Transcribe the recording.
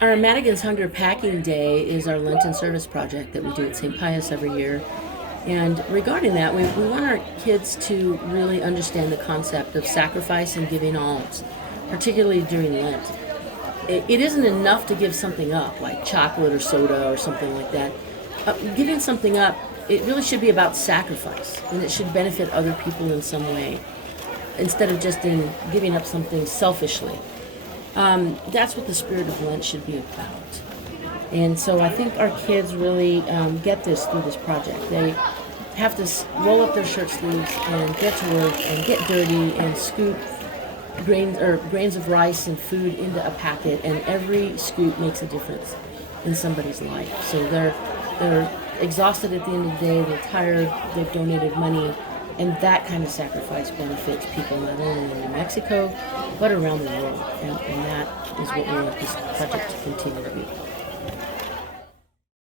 Our Madigan's Hunger Packing Day is our Lenten service project that we do at St. Pius every year. And regarding that, we want our kids to really understand the concept of sacrifice and giving alms, particularly during Lent. It isn't enough to give something up, like chocolate or soda or something like that. Giving something up, it really should be about sacrifice, and it should benefit other people in some way, instead of just in giving up something selfishly. That's what the spirit of Lent should be about. And so I think our kids really get this through this project. They have to roll up their shirt sleeves and get to work and get dirty and scoop grains of rice and food into a packet, and every scoop makes a difference in somebody's life. So they're exhausted at the end of the day, they're tired, they've donated money, and that kind of sacrifice benefits people not only in New Mexico, but around the world. And that is what we want this project to continue to be.